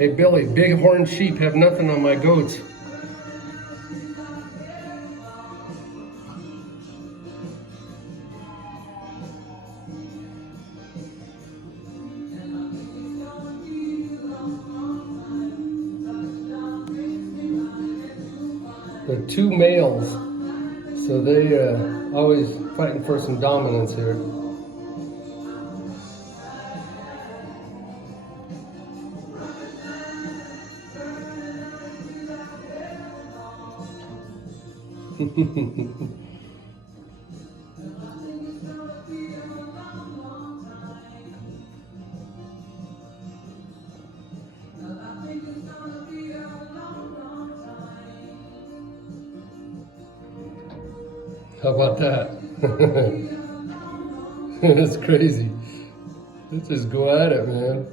Hey Billy, bighorn sheep have nothing on my goats. They're two males, so they always fighting for some dominance here. How about that? That's crazy. Let's just go at it, man.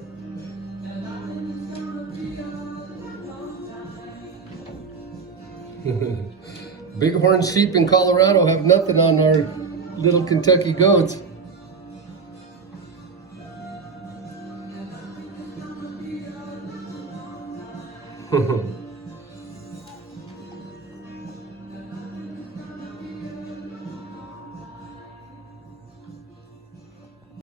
Bighorn sheep in Colorado have nothing on our little Kentucky goats.